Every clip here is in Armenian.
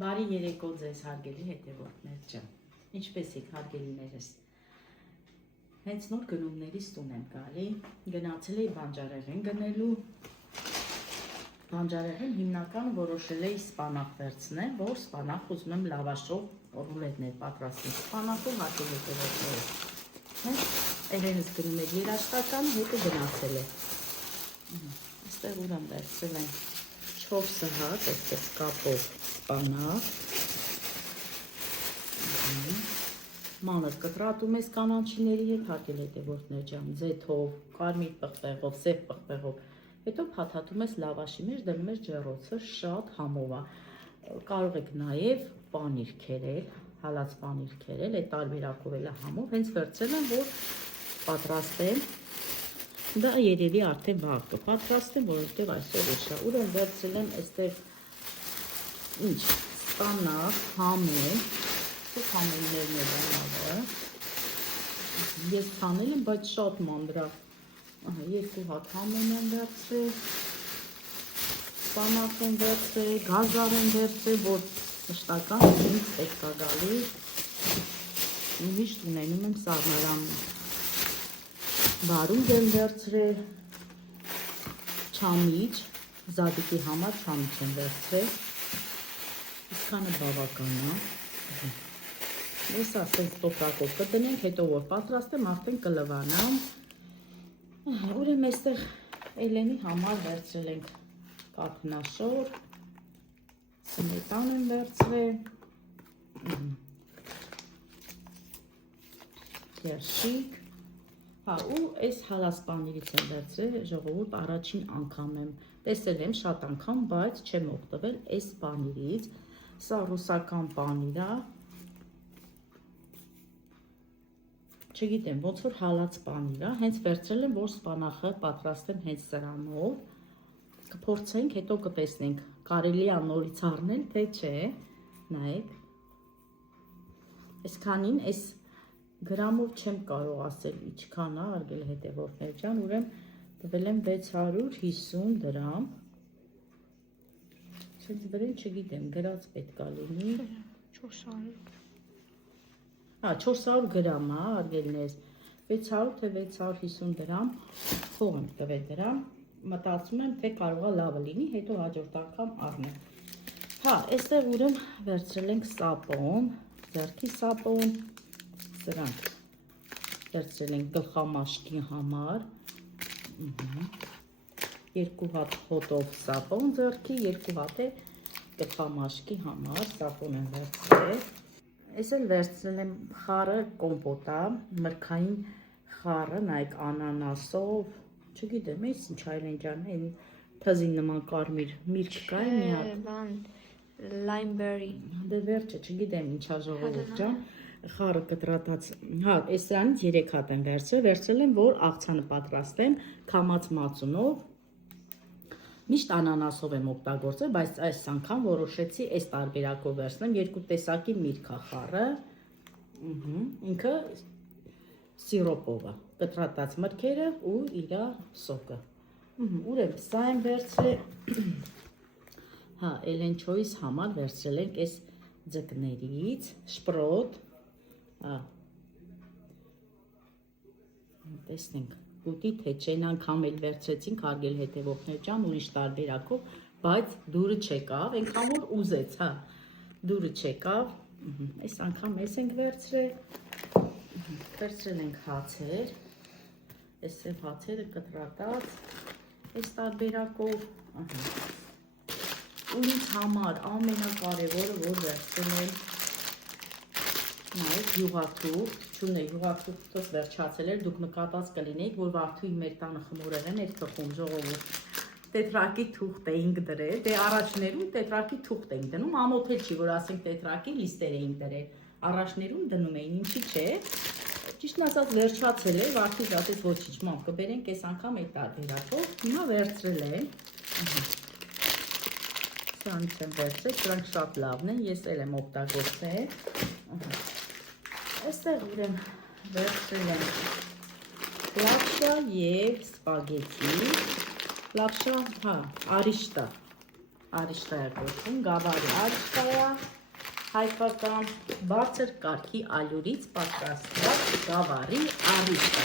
Բարի երեկո ձեզ հարգելի հետևորդներ ջան, ինչպես եք հարգելիներս, հենց նոր գնումներից տուն եմ գալի, գնացել էի բանջարեղեն գնելու, բանջարեղեն հիմնականը որոշել էի սպանախ վերցնեմ, որ սպանախ ուզում եմ լավաշով ռուլետներ պատրաստեմ, սպանախով հատել հետևորդները, հենց էրենս գնում էր երաշտական, հետը գնացել է, այստեղ ուրամ վերցրել եմ 4 սհատ, այսպես կապով սպանախ, մանր կտրատում ես կանաչիների հետ, հարգելի հետևորդներ ջան, ձեթով, կարմիր պղպեղով, սև պղպեղով, հետո փաթաթում ես լավաշի մեջ, դնում ես ջեռոցը, շատ համով է, կարող եք նաև պանիր քերել, հալած պանիր քերել, այդ տարբերակով էլ է համով, հենց վերցրել եմ, որ պատրաստեմ, դա երևի արդեն վաղ կպատրաստեմ, որովհետև այսօր ուշ է, ուրեմն վերցրել եմ այստեղ ինչ, սպանախ, համել, համելներն է բանալը, ես թանել եմ, բայց շատ մանր է, 2 հատ համել եմ վերցրել, սպանախ եմ վերցրել, գազար եմ վերցրել, որ մշտական ինձ պետք է գալի, միշտ ունենում եմ սառնարանում, բարունգ եմ վերցրել, չամիչ, զադիկի համար չամիչ եմ վերցրել, իսկանը բավական է, ես ասենց տոպրակով կդնենք, հետո որ պատրաստեմ, արդեն կլվանամ, ուրեմն այստեղ Էլենի համար վերցրել ենք կաթնաշոր, սմետան եմ վերցրել, երշիկ, ու այս հալասպանիրից եմ վերցրել, ժողովուրդ առաջին անգամ եմ, տեսել եմ շատ անգամ, բայց չեմ օգտվել այս պանիրից, սա ռուսական պանիր է, չգիտեմ, ոնց որ հալած պանիր է, հենց վերցրել եմ, որ սպանախը պատրաստեմ հենց սրանով, կփորձենք, հետո կտեսնենք, կարելի է նորից առնել, թե չէ, նայեք, այսքանին, այս գրամով չեմ կարող ասել իչքան է, արգել հետևորդներ ջան, ուրեմ տվել եմ 650 դրամ, սենց վրեն չգիտեմ, գրած պետք է լինի, 400 գրամ է, արգելներս, 600 թե 650 դրամ, փող եմ տվել դրամ, մտածում եմ, թե կարող է լավը լինի, հետո հաջորդ անգամ առնեմ, այստեղ ուրեմ վերցրել ենք սապոն, ձեռքի սապոն, սրանք վերցրել ենք գլխամաշկի համար, 2 հատ հոտով սապոն ձեռքի, 2 հատ է գլխամաշկի համար, սապոն եմ վերցրել, ես էլ վերցրել եմ խառը կոմպոտա, մրգային խառը, նայք անանասով, չգիտեմ, ես ինչ այլեն ջան, թզի նման կարմիր միրգ կա է մի հատ, Limeberry, դե վերջը, չգիտեմ ինչա ժողովուրդ ջան, խառը կտրատած, այս սրանից 3 հատ եմ վերցրել եմ, որ աղցանը պատրաստեմ քամած մածունով, միշտ անանասով եմ օգտագործել, բայց այս անգամ որոշեցի այս տարբերակով վերցնեմ, 2 տեսակի միրգ է խառը, ինքը սիրոպով է, կտրատած մրգերը ու իր սոկը, ուրեմն սա եմ վերցրել, Էլենչոյիս համար վերցրել ենք այս ձկներից, շպրոտ, տեսնենք, ուտի թե չեն անգամ էլ վերցրեցինք արգել հետևորդներ ջան, ուրիշ տարբերակով, բայց դուրը չեկավ, ենքան որ ուզեց, դուրը չեկավ, այս անգամ ես ենք վերցրել ենք հացեր, այս սև հացերը կտրատած, այս տարբերակով, ու ինձ համար ամենակարևորը, որ վերցրել եմ, նայեք յուղաթուղթ, չունե յուղաթուղթս վերջացել էր, դուք նկատած կլինեիք, որ Վարդուի մեր տանը խմորեղեն էր թխում ժողովուրդ, տետրակի թուղթ էինք դրել, դե առաջներում տետրակի թուղթ էինք դնում, ամոթել չի, որ ասենք տետրակի լիստեր էինք դրել, առաջներում դնում էին, ինչի չէ, ճիշտն ասած վերջացել է, Վարդուի ասեց ոչինչ, մամ կբերենք այս անգամ այդ տարբերակով, հիմա վերցրել եմ, սրանից եմ վերցրել, սրանք շատ լավն են, ես էլ եմ օգտագործել, այստեղ ուրեմ վերցրել եմ լապշա և սպագետի, լապշա, արիշտա, արիշտա է կոչվում, գավառի արիշտա է, հայկական բարձր կարգի ալյուրից պատրաստված գավառի արիշտա։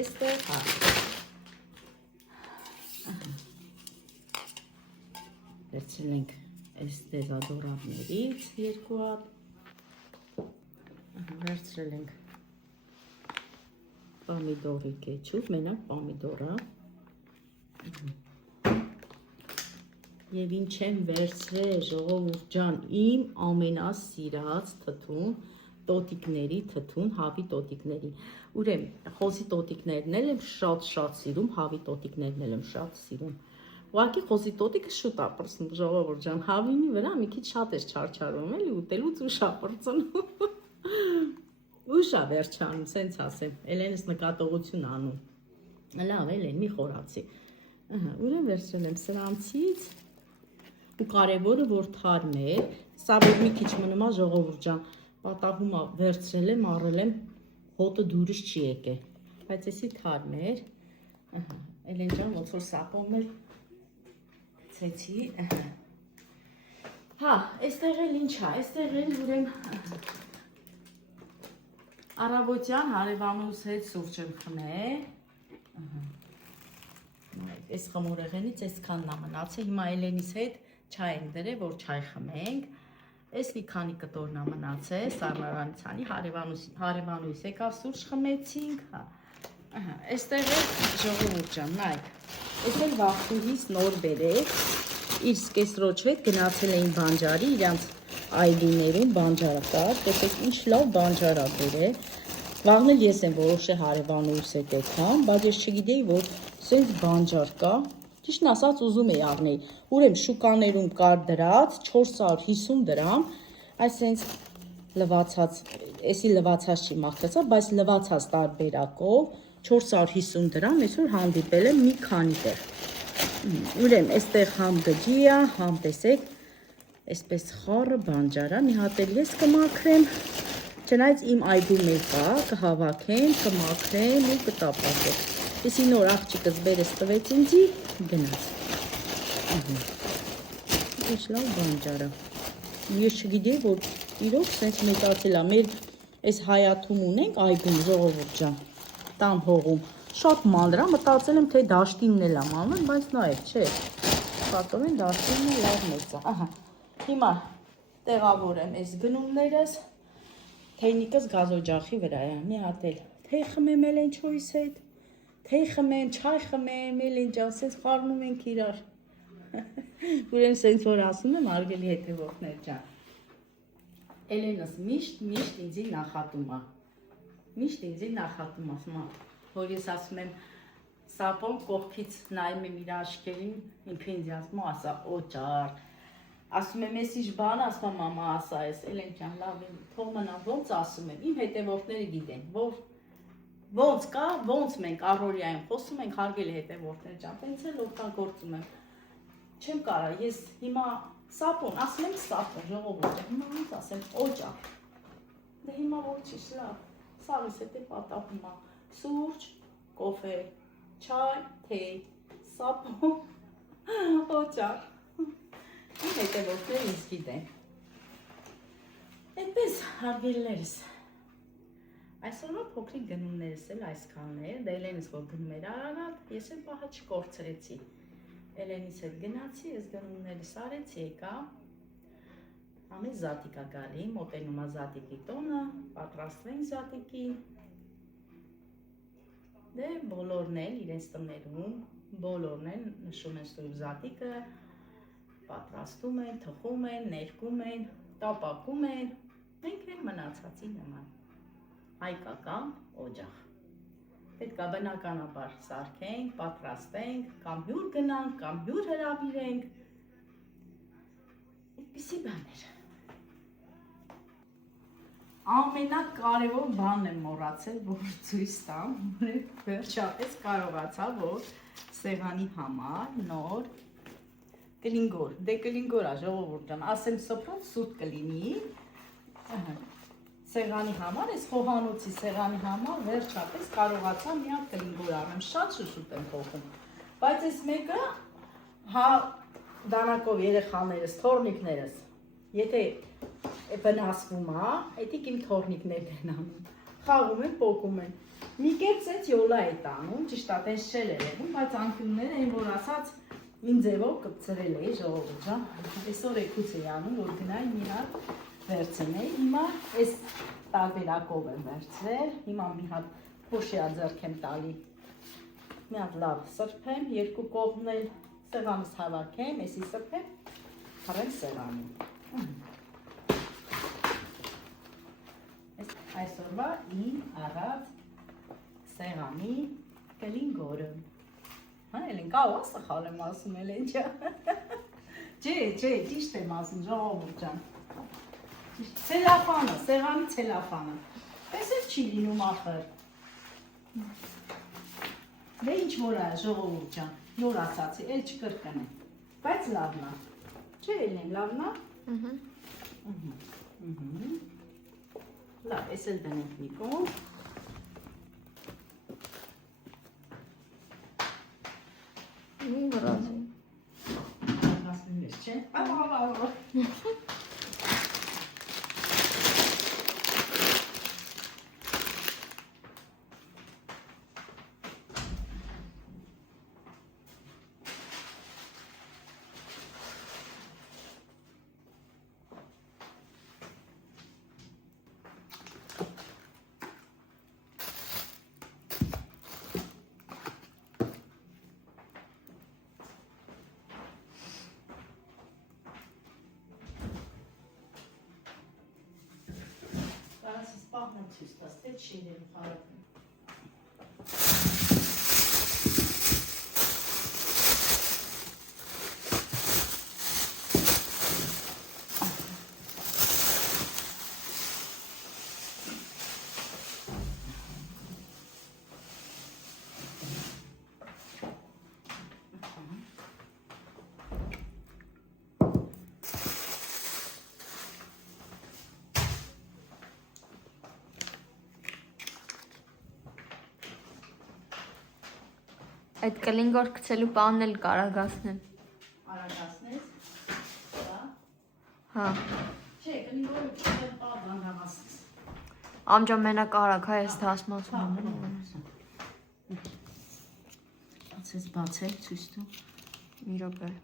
Էստեղ, հա։ Վերցրել ենք այս դեզադորանտներից երկու հատ, վերցրել ենք պամիդորի կեչուպ, մենակ պամիդորը, և ինչ եմ վերցրել ժողովուրդ ջան, իմ ամենասիրած թթուն, տոտիկների թթուն, հավի տոտիկների, ուրեմն խոզի տոտիկներն էլ եմ շատ սիրում, հավի տոտիկներն էլ եմ շատ սիրում, ուղղակի խոզի տոտիկը շուտ է պրծնում, ժողովուրդ ջան, հավինի վրա մի քիչ շատ է չարչարում, էլի ուտելուց ուշ է պրծնում, ուշ է վերջանում, սենց ասեմ, Էլենս նկատողություն անում, լավ Էլեն, մի խորացի, ուրեմն վերցրել եմ սրանցից, ու կարևորը որ թարմ է, սա որ մի քիչ մնում է ժողովուրդ ջան, պատահում է վերցրել եմ, առել եմ, հոտը դուրս չի եկել, բայց էսի թարմ էր, Էլեն ջան, ոնց որ սապոններ ցեցի, հա, այստեղ էլ ինչ է, այստեղ էլ ուրեմն առավոտյան հարևանուս հետ սուրճ եմ խմել, այս խմորեղենից այսքանն է մնացել, հիմա Էլենիս հետ չայ ենք դրել, որ չայ խմենք, այս մի քանի կտորն է մնացել, սարմարանցանի հարևանուս եկավ սուրճ խմեցինք, այստեղ էլ ժողովուրդ ջան, նայք, այս էլ վախտուհիս նոր բերեց, իր սկեսրոջ հետ գնացել էին բանջարի, իրանց այգիներում բանջարը կար, տեսեք ինչ լավ բանջար է բերել, վաղն էլ ես եմ որոշել հարևանուս հետ եկամ, բայց ես չգիտեի, որ սենց բանջար կա, ճիշտն ասած ուզում էի առնել, ուրեմն շուկաներում կար դրած 450 դրամ, այս սենց լվացած, էսի լվացած չի մաղթացա, բայց լվացած տարբերակով 450 դրամ, այսօր հանդիպել եմ մի քանի տեղ, ուրեմն այստեղ համ գջի է, համ տեսեք, այսպես խառը բանջարա, մի հատ էլ ես կմաքրեմ, չնայած իմ այգում էլ կա, կհավաքեմ, կմաքրեմ ու կտապակեմ, եսի նոր աղջիկս բերես տվեց ինձի, գնաց, ինչ լավ բանջարա, ես չգիտեի, որ իրոք սենց մեծացել է, մեր այս հայաթում ունենք այգում ժողովուրդ ջան, տան հողում, շատ մանր է, մտածել եմ, թե դաշտինն էլ է մանր, բայց նայեք, չէ, պատով են դաշտինն է լավ մեծ է, հիմա տեղավորեմ այս գնումներս, թեյնիկս գազօջախի վրա է, մի հատ էլ թեյ խմեմ Էլեն չոյիս հետ, թեյ խմեմ, չայ խմեմ, Էլեն ջան, սենց խառնում ենք իրար, ուրեմն սենց որ ասում եմ, արգելի հետևորդներ ջան, Էլենս միշտ ինձի նախատում է, որ ես ասում եմ, սապոն կողքից նայում եմ իր աչքերին, ինքը ինձ ասում է, ասա, օճար, ասում եմ, ես ինչ բան ասում եմ, մամա ասա ես, Էլեն ջան, լավ եմ, թող մնա, ոնց ասում եմ, իմ հետևորդները գիտեն, որ ոնց կա, ոնց մենք առօրյայում խոսում ենք, հարգելի հետևորդներ ջան, տենց էլ օգտագործում եմ, չեմ կարա, ես հիմա սապոն, ասում եմ սապոն, ժողովուրդ, հիմա ոնց ասեմ, օճար, դե հիմա ոչինչ, լավ, սաղիս հետ է պատահում է, սուրճ, կոֆե, չայ, թեյ, սապոն, օճար, իմ հետևորդներ ինձ գիտեն, այդպես հարգելիներս, այսօրվա փոքրիկ գնումներս էլ այսքանն էր, դա Էլենս որ գնում էր Արարատ, ես էլ պահը չկորցրեցի, Էլենիս հետ գնացի, ես գնումներս արեցի, եկա, ամեն զատիկ է գալի, մոտենում է զատիկի տոնը, պատրաստվենք զատիկին, դե բոլորն էլ իրենց տներում, բոլորն էլ նշում են սուրբ զատիկը, պատրաստում են, թխում են, ներկում են, տապակում են, մենք էլ մնացածի նման, հայկական օջախ, պետք է բնականաբար սարքենք, պատրաստենք, կամ հյուր գնանք, կամ հյուր հրավիրենք, այդպիսի բաներ, ամենակարևոր բանն եմ մոռացել, որ ցույց տամ, վերջապես կարողացա, որ սեղանի համար նոր կլինգոր, դե կլինգոր է ժողովուրդ ջան, ասեմ սփռոց սուտ կլինի, սեղանի համար, այս խոհանոցի սեղանի համար վերջապես կարողացա մի հատ կլինգոր առնեմ, շատ շուտ եմ փոխում, բայց այս մեկը հա դանակով երեխաներս, թորնիկներս, եթե վնասվում է, էդիկ իմ թորնիկներն են անում, խաղում են, պոկում են, մի կերպ սենց յոլա է տանում, ճիշտ է, տենց չել է եղում, բայց անկյունները այն որ ասած իմ ձևով կպցրել էի ժողովուրդ ջան, այսօր էգուց էի անում, որ գնայի մի հատ վերցնեի, հիմա այս տարբերակով եմ վերցրել, հիմա մի հատ փոշիա ձեռք եմ տալի, մի հատ լավ սրբեմ, երկու կողմն էլ սեղանս հավաքեմ, էսի սրբեմ, հարեմ սեղանին, այսօրվա իմ առած սեղանի կլինգորը, Էլին կաղ սխալ եմ ասում էլ ենչա, չէ, ճիշտ եմ ասում, ժողովուրդ ջան, ցելոֆանը, սեղանի ցելոֆանը, պես էլ չի լինում ախր, դե ինչ որ է ժողովուրդ ջան, նոր ասացի, էլ չկրկնեմ, բայց լավն է, չէ Էլին, լավն է, լավ, ես էլ դնենք մի կողմ, Razumiem, չէ՞։ Պահնեմ ցույց տաս, թե չի լինում խարատում։ Այդ կլինգոր գցելու բանն էլ կարագացնեմ։ Արագացնես, դա։ Հա։ Չէ, կլինգորը գցել բան հավասես։ Ամջան մենակ արագ, հա, ես դասում եմ։ Բացես բացել, ցույց տու։ Մի րոպե։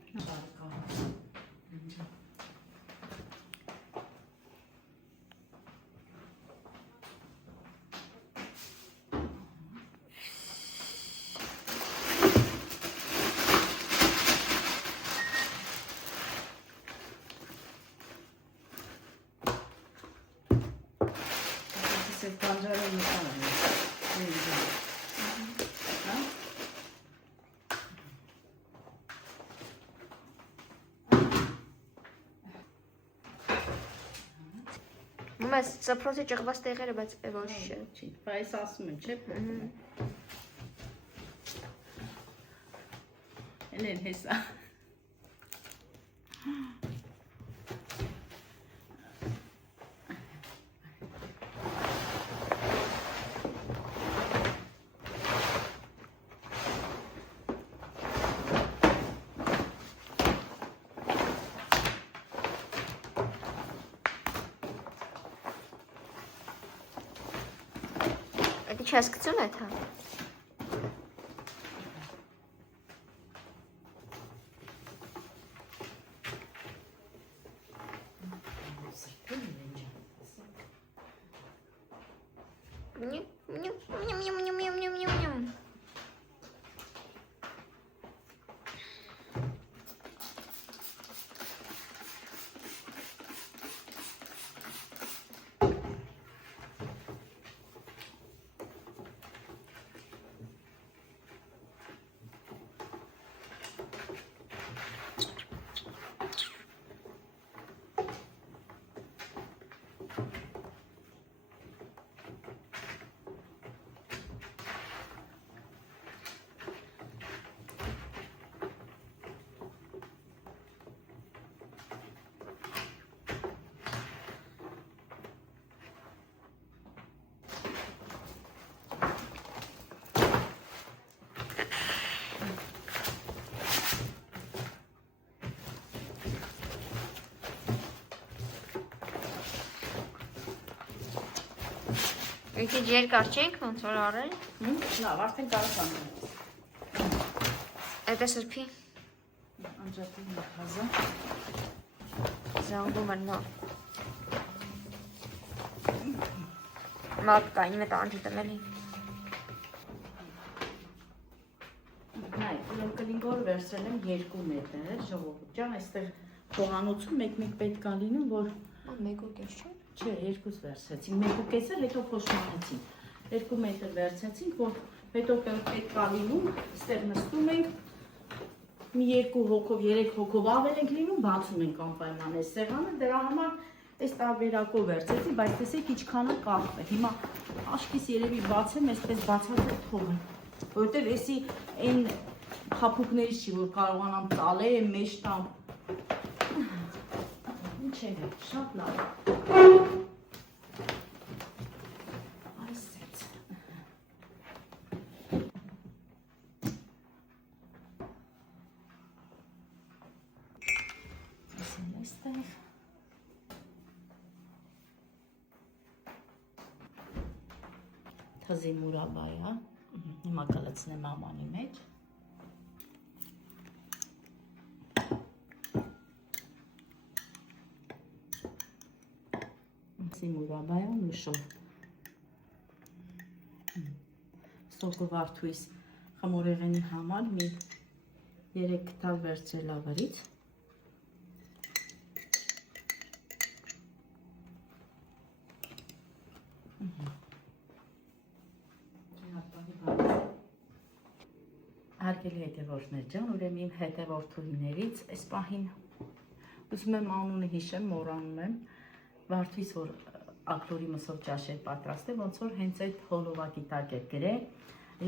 Մես ծփրոցի ճղված տեղերը, բայց ոչ չէ։ Բայց ասում եմ, չէ՞։ Էլեն հեսա։ Էդի չես գցում էդ հա։ Եկի երկար չենք ոնց որ արել։ Լավ, արդեն կարող անեմ։ Այդ է սրբի։ Անջատի մխազը։ Զանգում են նա։ Մատ կային մետ անջիտել էլի։ Նայ, ուրեմն կլինգոր վերցրել եմ 2 մետր, ժողովուրդ ջան, այստեղ խոհանոցում մեկ-մեկ պետք է լինում, որ 1.5 չէ։ չէ, 2 վերցրեցինք, 1.5-ը հետո փոշմանեցինք, 2 մետր վերցրեցինք, որ հետո պետք է լինում, այստեղ նստում ենք, մի 2 հոգով, 3 հոգով ավել ենք լինում, բացում ենք անպայման այս սեղանը, դրա համար այս տարբերակով վերցեցի, բայց տեսեք ինչքան է կախվել, հիմա աշկիս երևի բացեմ, այսպես բացած թողեմ, որովհետև էսի այն փափուկներից չի, որ կարողանամ տալեմ, մեջ տամ, ինչ է, շատ լավ, այսեց, այսեն այստեղ, թզի մուրաբայա, հիմա կլցնեմ ամանի մեջ, թզի մուրաբայա միշով, սոկը վարդույս խմորեղենի համար մի 3 կտալ վերցրել ավարից, Հարգելի հետևորդներ ջան, ուրեմն իմ հետևորդուհիներից այս պահին ուզում եմ անունը հիշեմ, մոռանում եմ, Վարդույս, որ ակլորի մսով ճաշ էր պատրաստել, ոնց որ հենց այդ հոլովակի տակ էր գրել։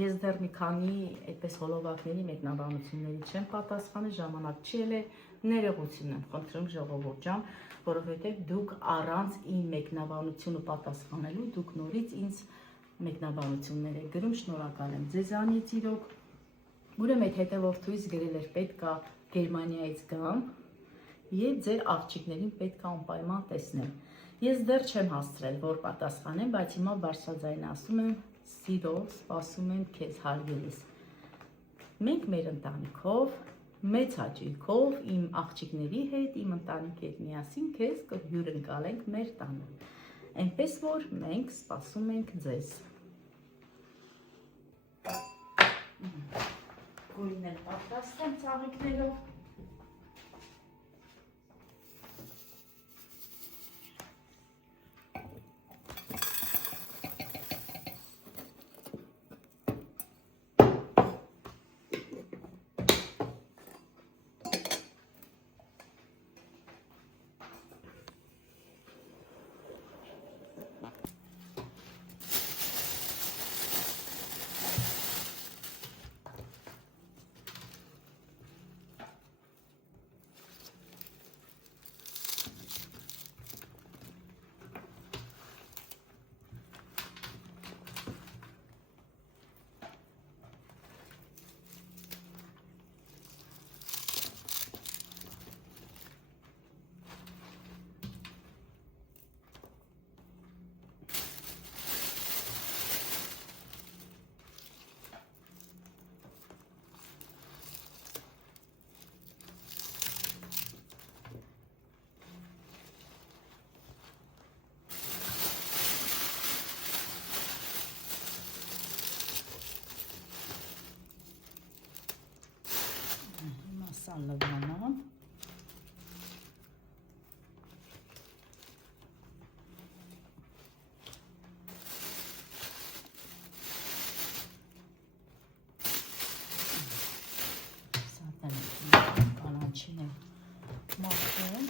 Ես դեռ մի քանի այդպես հոլովակների մեկնաբանությունների չեմ պատասխանել, ժամանակ չի ելել, ներողություն եմ խնդրում ժողովուրդ ջան, որովհետև դուք առանց իմ մեկնաբանությունը պատասխանելու դուք նորից ինձ մեկնաբանություններ եք գրում, շնորհակալ եմ ձեզանից իրոք։ Ուրեմն այդ հետևորդուհիս գրել էր պետք է Գերմանիայից գամ եւ ձեր աղջիկներին պետք է անպայման տեսնեմ։ Ես դեռ չեմ հասցրել, որ պատասխանեմ, բայց հիմա բարձրաձայն ասում եմ, սիրով սպասում եմ քեզ հարգելիս։ Մենք մեր ընտանիքով, մեծ հաճույքով, իմ աղջիկների հետ, իմ ընտանիքի հետ միասին քեզ կհյուրընկալենք մեր տանը։ Այնպես որ մենք սպասում ենք ձեզ։ Գույնն էլ պատրաստ եմ ծաղիկներով։ Լվանան սատան կանաչին է մաքրում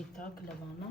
Ջրի տակ լվանա։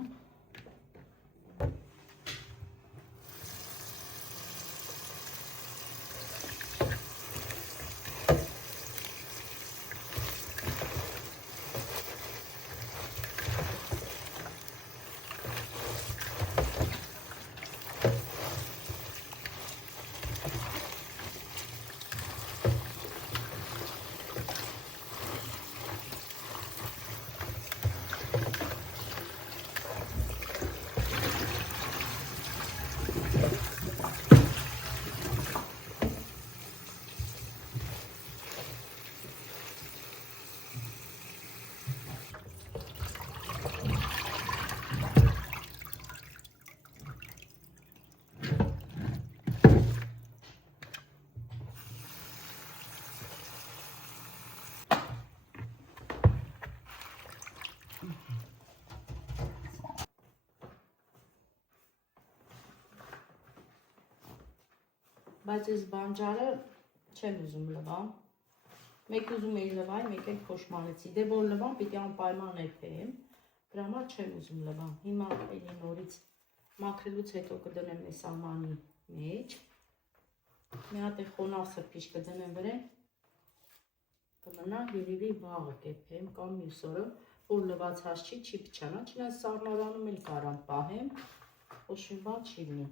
Բայց այս բանջարը չեմ ուզում լվամ, մեկ ուզում էի լվայ, մեկ էլ փոշմանեցի, դե որ լվամ պիտի անպայման էփեմ, դրա համար չեմ ուզում լվամ, հիմա էլի նորից մաքրելուց հետո կդնեմ այս ամանի մեջ, մի հատ է խոնավ սրբիչ կդնեմ վրեն, կմնա երևի վաղը կեփեմ կամ մյուս օրը, որ լված հաս չի փչանա, չնայած սառնարանում էլ կարամ պահեմ, ոչ մի բան չի լինի։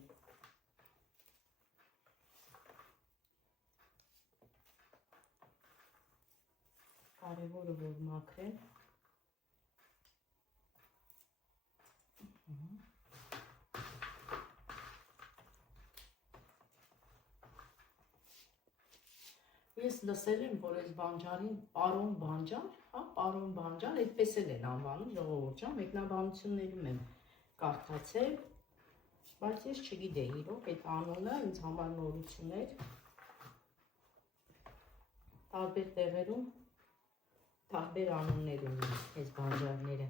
Կարևորը որ մաքրեմ։ Ես լսել եմ, որ այս բանջարին պարոն բանջար, հա, պարոն բանջար, այդպես էլ են անվանում ժողովուրդ ջան, մեկնաբանություններում եմ կարդացել, բայց ես չգիտեի իրոք այդ անունը, ինձ համար նորություն էր։ Տարբեր տեղերում տարբեր անուններ ունի այս բանջարները։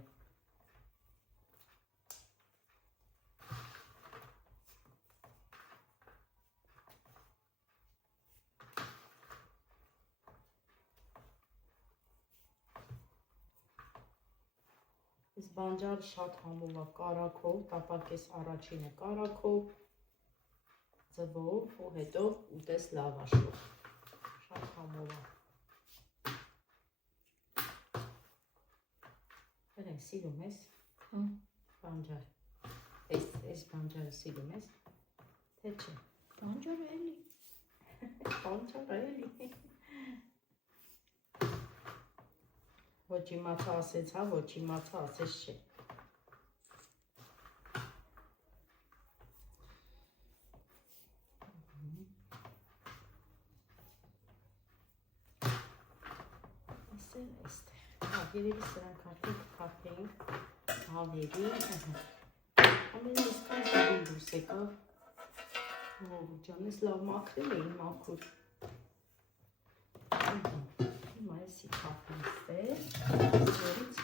Այս բանջարը շատ համով է կարակով, տապակես առաջինը կարակով, ձվով ու հետո ուտես լավաշով, շատ համով է։ Հրեն սիրում ես բանջար, այս բանջարը սիրում ես, թե չէ, Բանջարը էլի։ բանջարը էլի, ոչ իմացա ասեց հա, ոչ իմացա ասեց չէ, այսել էստեղ, երևի սրանք արդեն կքարթեինք հավերի, ամեն իսկան զավին դուրս եկավ, ջան, ես լավ մաքրել էին մաքուր, հիմա եսի կապն ստեղ, որից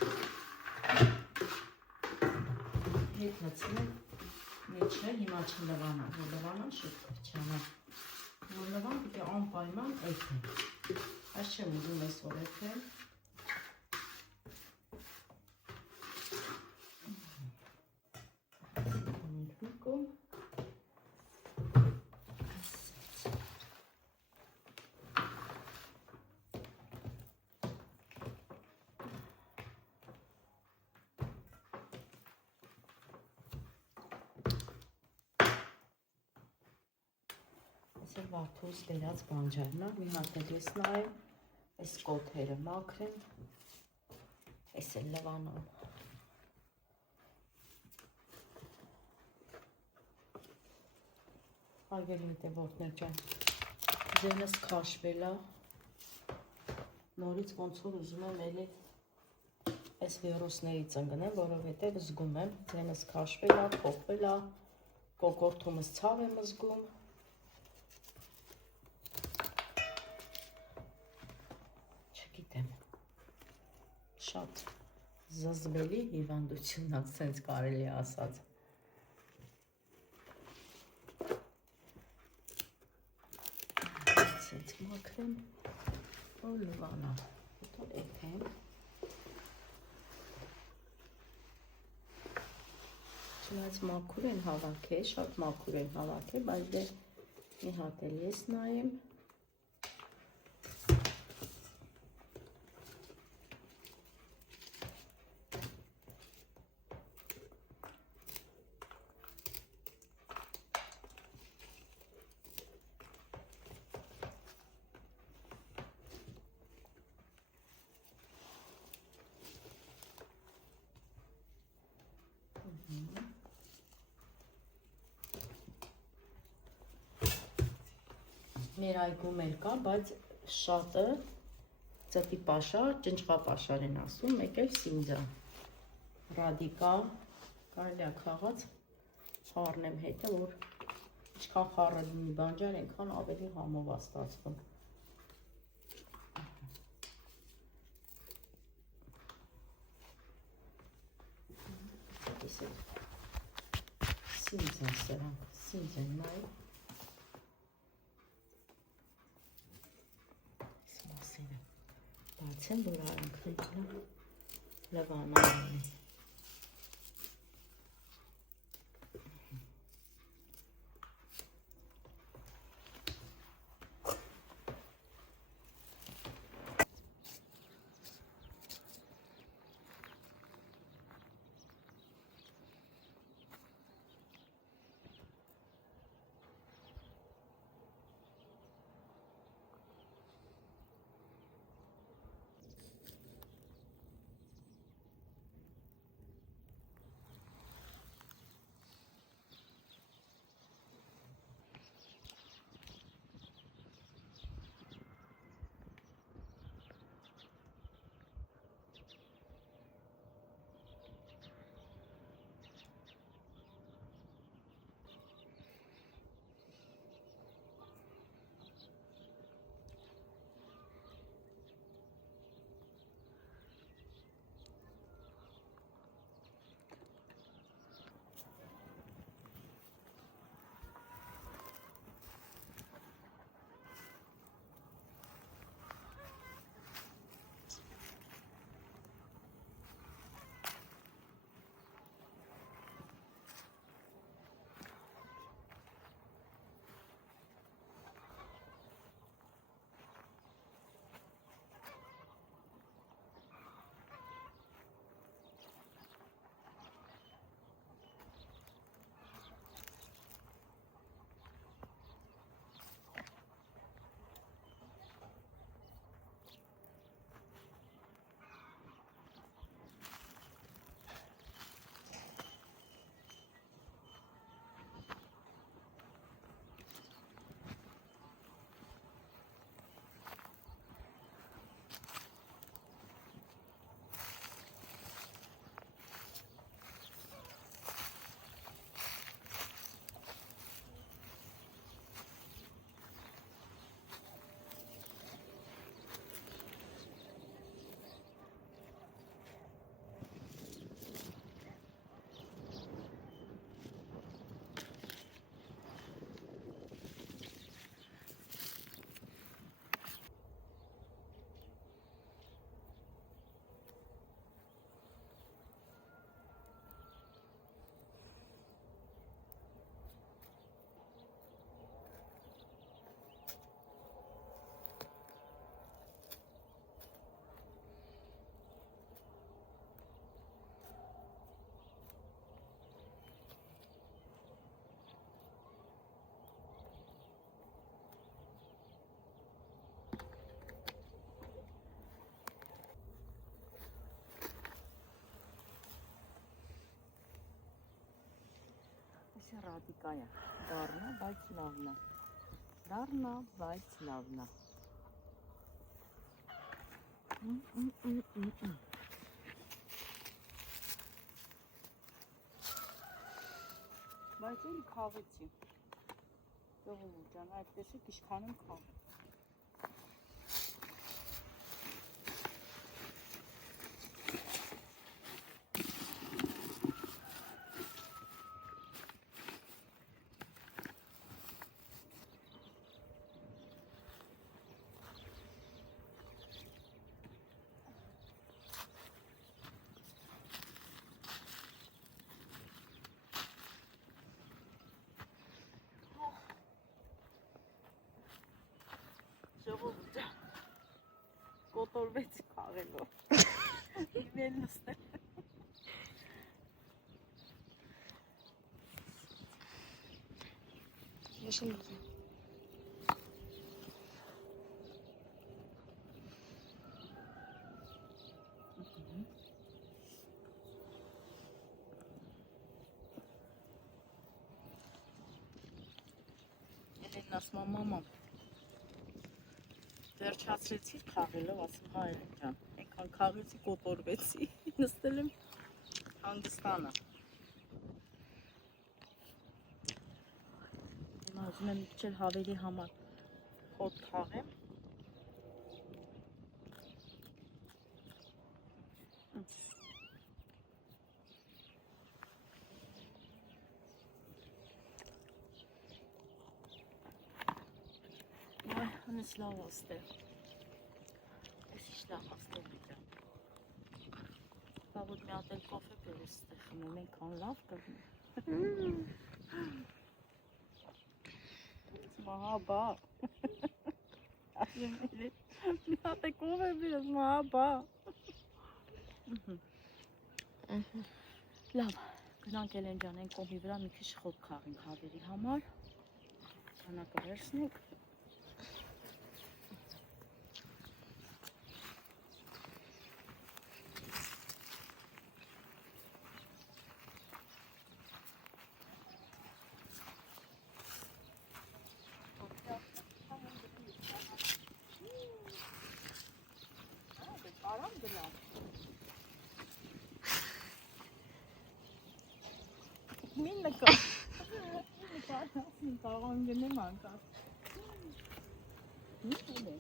հետ լծնեմ մեջը, հիմա չլվանա, որ լվանան շուտ կրչանա, որ լվան պիտի անպայման էթեմ, այս չեմ ուզում այսօր էթեմ, Այսել վարդուս բերած բանջարն է, մի հատ էլ ես նայեմ, այս կոթերը մաքրեմ, այս էլ լվանում։ Հարգելի հետևորդներ ջան, ձենս քաշվել է, նորից ոնց որ ուզում եմ էլի այս վիրուսներից ընկնեմ, որովհետև զգում եմ, ձենս քաշվել է, փոխվել է, կոկորտումս ցավ եմ զգում։ Չգիտեմ, շատ զզվելի հիվանդություն է, սենց կարելի ասած։ Սենց մաքրեմ, որ լվանա, հետո էփեմ։ Չնայած մաքուր են հավաքել, շատ մաքուր են հավաքել, բայց դե մի հատ էլ ես նայեմ։ Մեր այգում էլ կա, բայց շատը ծտի պաշար, ճնճղապաշար են ասում, մեկ էլ սինձա, ռադիկա, կարելի է քաղած խառնեմ հետը, որ ինչքան խառը լինի բանջար, այնքան ավելի համով է ստացվում։ Սինձ են սրանք, սինձ են նայ։ Բացեմ, որ արանքներն լվանալն են։ Ռադիկա է, դառնա, բայց լավն է, դառնա, բայց լավն է։ Բայց էլի քավեցի, տողում ջան, այդպես է կիշքանում քավ։ կոտորվեցի քաղելով։ Իվել նստել։ Ես եմ ուզում։ Էլենն ասում է մամամ, վերջացրեցիր քաղելով, ասում հայրեն ջան, այնքան քաղեցի կոտորվեցի, նստել եմ հանգստանը։ Հիմա ուզում եմ մի քիչ էլ հավելի համար խոտ քաղեմ։ Ay, hani slav astı. Eşit slav astı olacak. Babur mi atel kafe periste. Xmemen kan lav kırmı. Mahaba. Aşım öyle. Mi atel kafe periste. Mahaba. Լավ, գնանք Էլեն ջան, այն կողմի վրա մի քիչ խոտ քաղենք հավերի համար։ Քանակը վերցնենք։ Արամ գնա։ Մին նկա։ Մին կարողան գնեմ անկած։ Մին ուլե։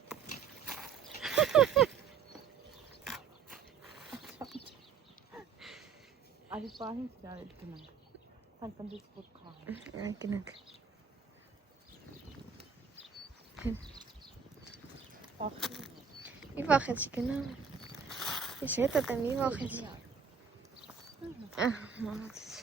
Արի պահին սյարել գնանք։ Սան կնդից պոտ կաղեն։ Գնանք։ Մի վախեցի գնամ։ Ես հետը տեմ մի վախեցի։ Մալացես։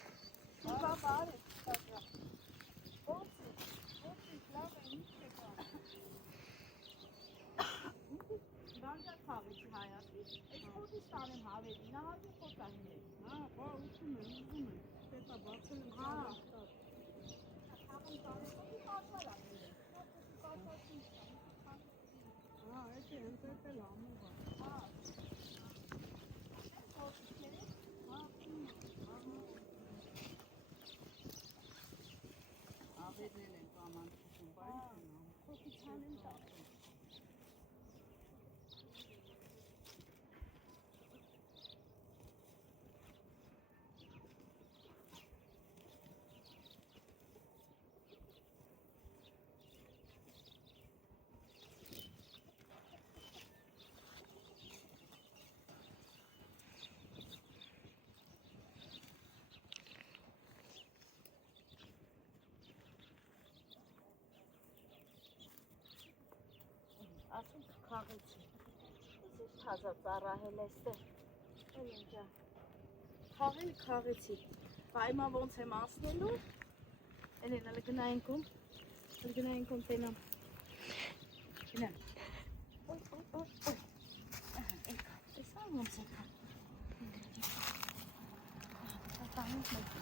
Ասում քաղեցի։ Իսկ թազա ծառահել էստե։ Էլեն ջան։ Քաղեցի։ Բա հիմա ոնց եմ ասնելու։ Էլեն հələ գնայինք տենամ։ Գնամ։ Օй։ Եկա։ Տեսա ոնց եկա։ Տանենք մեկ։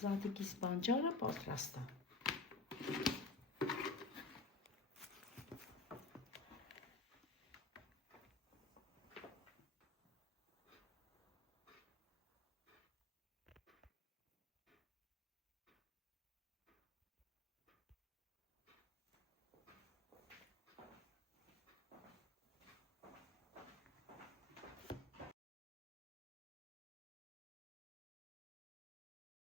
Զատիկի սպանջարը պատրաստ է։